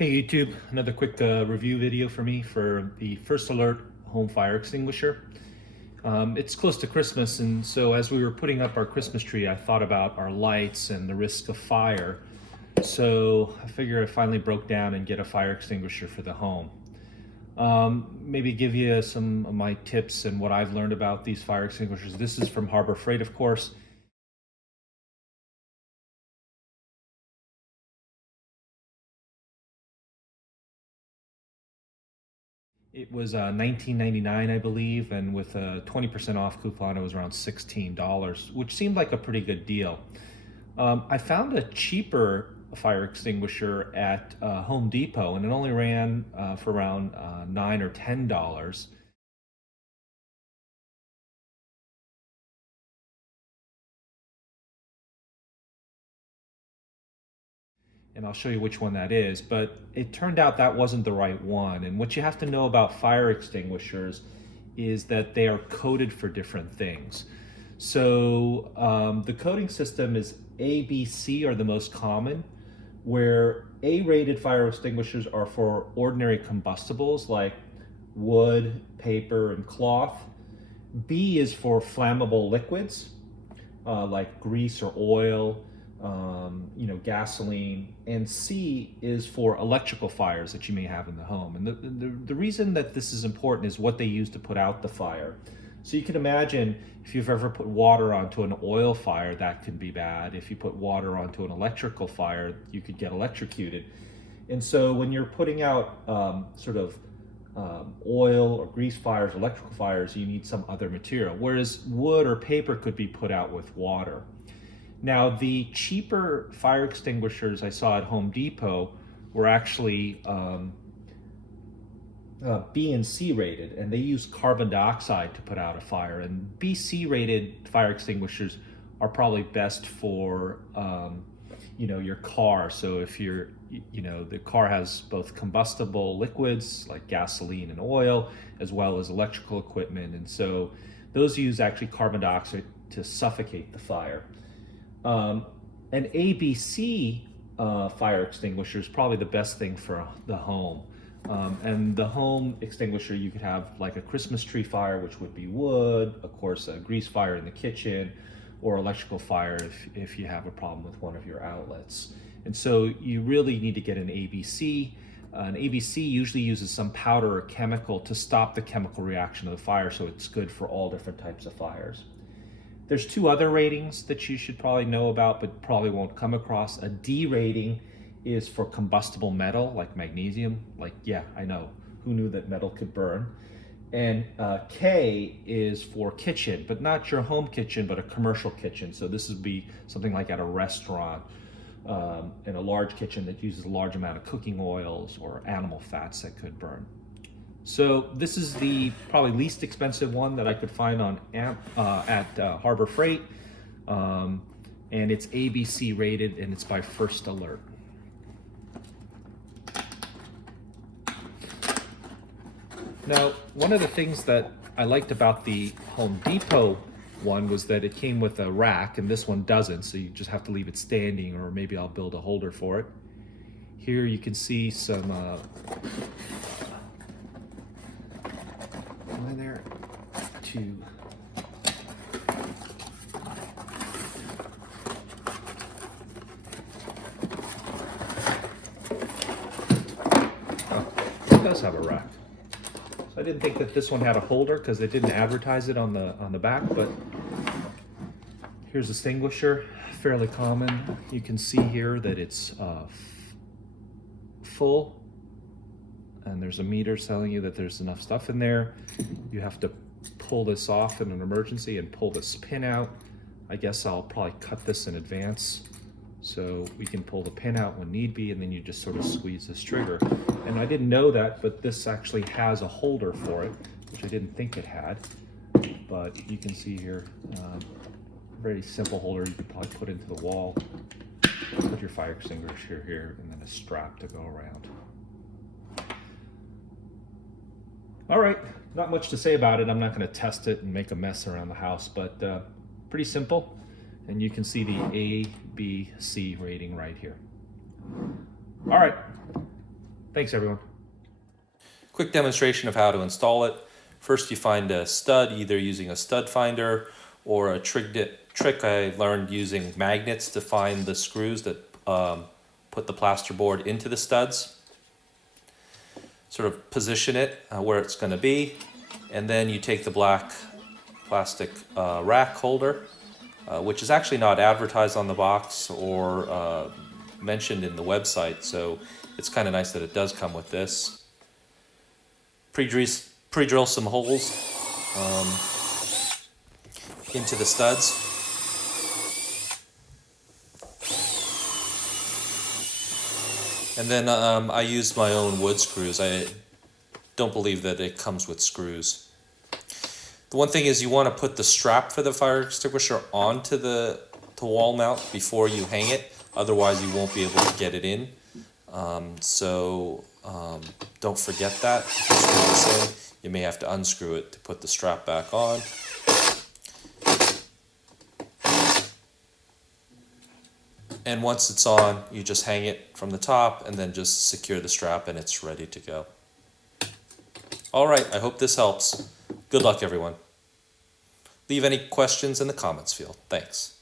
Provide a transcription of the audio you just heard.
Hey YouTube, another quick review video for me for the First Alert home fire extinguisher. It's close to Christmas, and so as we were putting up our Christmas tree, I thought about our lights and the risk of fire. So I figured I finally broke down and get a fire extinguisher for the home. Maybe give you some of my tips and what I've learned about these fire extinguishers. This is from Harbor Freight, of course. It was $19.99, I believe, and with a 20% off coupon, it was around $16, which seemed like a pretty good deal. I found a cheaper fire extinguisher at Home Depot, and it only ran for around $9 or $10. And I'll show you which one that is, but it turned out that wasn't the right one. And what you have to know about fire extinguishers is that they are coded for different things. So the coding system is A, B, C are the most common, where A-rated fire extinguishers are for ordinary combustibles like wood, paper, and cloth. B is for flammable liquids like grease or oil, gasoline, and C is for electrical fires that you may have in the home. And the reason that this is important is what they use to put out the fire. So you can imagine if you've ever put water onto an oil fire, that can be bad. If you put water onto an electrical fire, you could get electrocuted. And so when you're putting out oil or grease fires, electrical fires, you need some other material, whereas wood or paper could be put out with water. Now, the cheaper fire extinguishers I saw at Home Depot were actually B and C rated, and they use carbon dioxide to put out a fire. And B, C rated fire extinguishers are probably best for your car. So if the car has both combustible liquids like gasoline and oil, as well as electrical equipment, and so those use actually carbon dioxide to suffocate the fire. An ABC fire extinguisher is probably the best thing for the home. And the home extinguisher, you could have like a Christmas tree fire, which would be wood, of course, a grease fire in the kitchen, or electrical fire if you have a problem with one of your outlets. And so you really need to get an ABC. An ABC usually uses some powder or chemical to stop the chemical reaction of the fire, so it's good for all different types of fires. There's two other ratings that you should probably know about, but probably won't come across. A D rating is for combustible metal, like magnesium. Like, yeah, I know. Who knew that metal could burn? And K is for kitchen, but not your home kitchen, but a commercial kitchen. So this would be something like at a restaurant, in a large kitchen that uses a large amount of cooking oils or animal fats that could burn. So this is the probably least expensive one that I could find on at Harbor Freight, and it's ABC rated, and it's by First Alert. Now, one of the things that I liked about the Home Depot one was that it came with a rack, and this one doesn't, so you just have to leave it standing, or maybe I'll build a holder for it. Here you can see some in there to it does have a rack. So I didn't think that this one had a holder because they didn't advertise it on the back, but here's a extinguisher, fairly common. You can see here that it's full, and there's a meter telling you that there's enough stuff in there. You have to pull this off in an emergency and pull this pin out. I guess I'll probably cut this in advance so we can pull the pin out when need be, and then you just sort of squeeze this trigger. And I didn't know that, but this actually has a holder for it, which I didn't think it had. But you can see here, very simple holder you could probably put into the wall. Put your fire extinguisher here, and then a strap to go around. All right, not much to say about it. I'm not going to test it and make a mess around the house, but pretty simple. And you can see the A, B, C rating right here. All right, Thanks, everyone. Quick demonstration of how to install it. First, you find a stud, either using a stud finder or a trick I learned using magnets to find the screws that put the plasterboard into the studs. Sort of position it where it's going to be, and then you take the black plastic rack holder, which is actually not advertised on the box or mentioned in the website, so it's kind of nice that it does come with this. Pre-drill some holes into the studs. And then I used my own wood screws. I don't believe that it comes with screws. The one thing is you want to put the strap for the fire extinguisher onto the wall mount before you hang it. Otherwise you won't be able to get it in. Don't forget that. If you screw this in, you may have to unscrew it to put the strap back on. And once it's on, you just hang it from the top and then just secure the strap and it's ready to go. All right, I hope this helps. Good luck, everyone. Leave any questions in the comments field. Thanks.